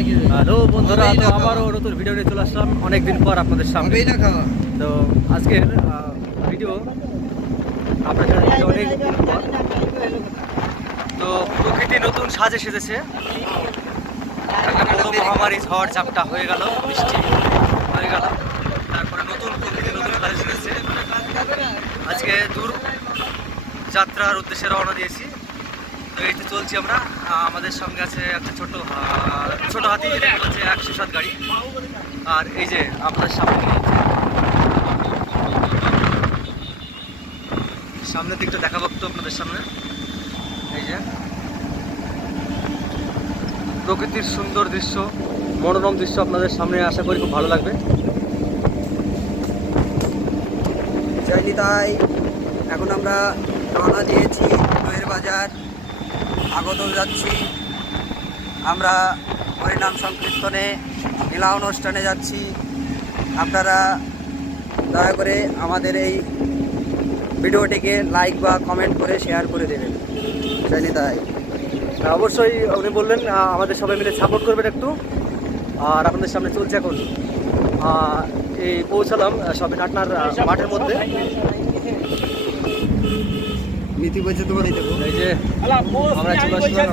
Hello বন্ধুরা, তো আবারও নতুন ভিডিও নিয়ে চলে আসলাম অনেকদিন পর আপনাদের সামনে। তো আজকের ভিডিও আপনাদের অনেক পর। তো প্রকৃতি নতুন সাজে সেজেছে। একটা বড় মহামারী ঝড় ঝাপটা হয়ে গেল, বৃষ্টি হয়ে গেল, তারপরে নতুন প্রকৃতি নতুন সাজে সেজেছে। আজকে দূর যাত্রার উদ্দেশ্যে রওনা দিয়েছি। তো এই তো চলছি আমরা। আমাদের সঙ্গে আছে একটা ছোট হাতি, যেটা হচ্ছে 107 গাড়ি। আর এই যে আপনার সামনের দিকটা দেখাবো তো আপনাদের সামনে। এই যে প্রকৃতির সুন্দর দৃশ্য, মনোরম দৃশ্য আপনাদের সামনে, আশা করি খুব ভালো লাগবে। তাই এখন আমরা রওনা দিয়েছি দইয়ের বাজার আগরতলা যাচ্ছি। আমরা হরিনাম সংকীর্তনে মেলা অনুষ্ঠানে যাচ্ছি। আপনারা দয়া করে আমাদের এই ভিডিওটিকে লাইক বা কমেন্ট করে শেয়ার করে দেবেন। তাই অবশ্যই উনি বললেন আমাদের সবাই মিলে সাপোর্ট করবেন একটু। আর আপনাদের সামনে চলছে এখন এই পৌঁছালাম সবে নাটনার মাঠের মধ্যে। নীতি বলছে তোমার এই দেখো, এই যে আমরা চলে আসলাম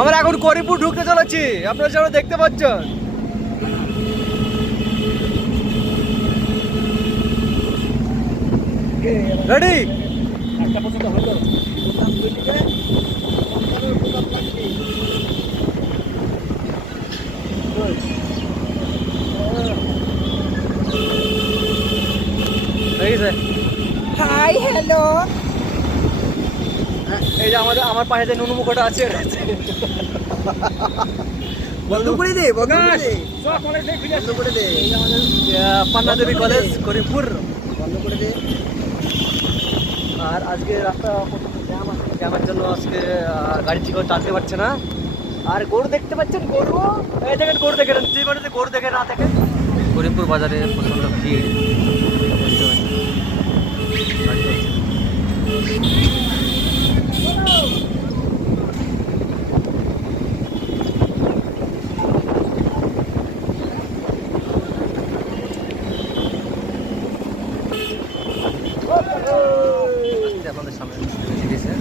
আমরা এখন করিমপুর ঢুকতে চলেছি, আপনারা যেন দেখতে পাচ্ছেন। রেডি? একটা পছন্দ হলো হাই হ্যালো। এই যে আমার পাশে যে নুনু মুখটা আছে, বন্ধ করে দে, বন্ধ করে দে, বন্ধ করে দে। পান্না দেবী কলেজ করিমপুর বন্ধ করে দে। আর আজকে রাস্তা জ্যামের জন্য আজকে গাড়ি ঠিক টানতে পারছে না। আর গরু দেখতে পাচ্ছেন, গরু এই দেখেন, গরু দেখেন, যে বাড়িতে গরু দেখে না দেখেন। করিমপুর বাজারে প্রচণ্ড ভিড়। আপনাদের সামনে দিয়েছে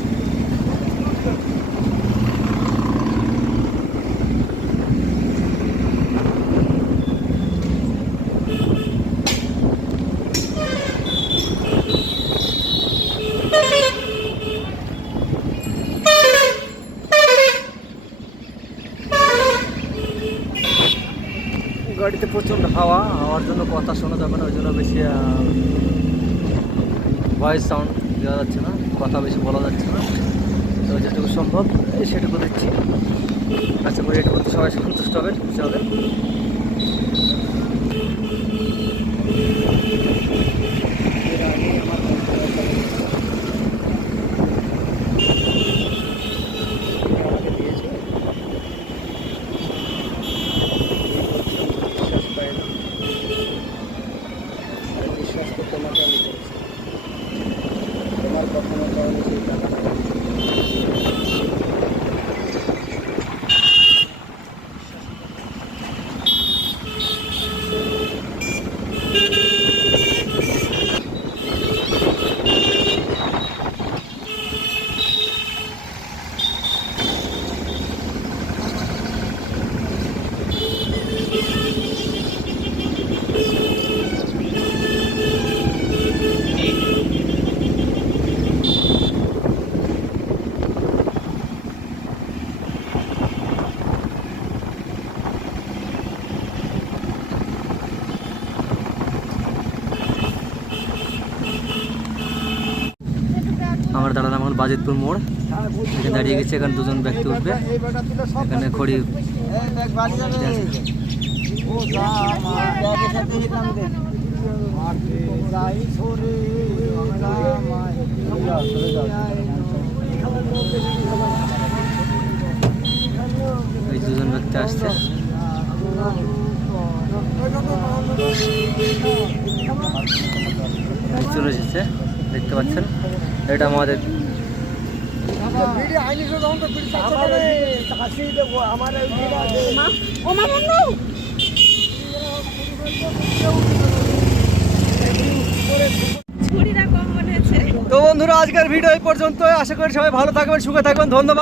গাড়িতে প্রচণ্ড হাওয়ার জন্য কথা শোনা যাবে না, ওই জন্য বেশি ভয়েস সাউন্ড দেওয়া যাচ্ছে না, কথা বেশি বলা যাচ্ছে না। তো যেটুকু সম্ভব সেটুকু দিচ্ছি। আশা করি এটুকু সবাই সন্তুষ্ট হবেন, খুশি হবেন। তোমার কথা মতো আমি সেই টাকা আমরা দাঁড়ালাম এখন বাজিতপুর মোড়, এখানে দাঁড়িয়ে গেছে। এখানে দুজন ব্যক্তি উঠবে, এখানে খড়ি এই দুজন ব্যক্তি আসছে। চলে এসেছে, দেখতে পাচ্ছেন। এটা আমাদের ভিডিও আইনি তো তখন তো বিড়ি চাচ্ছে করে হাসি দেবো আমার ওই ভিডিও আছে ও মা বন্ধু ছুরিটা কম মনে হচ্ছে তো বন্ধুরা আজকের ভিডিও এই পর্যন্ত। আশা করি সবাই ভালো থাকবেন, সুখে থাকবেন। ধন্যবাদ।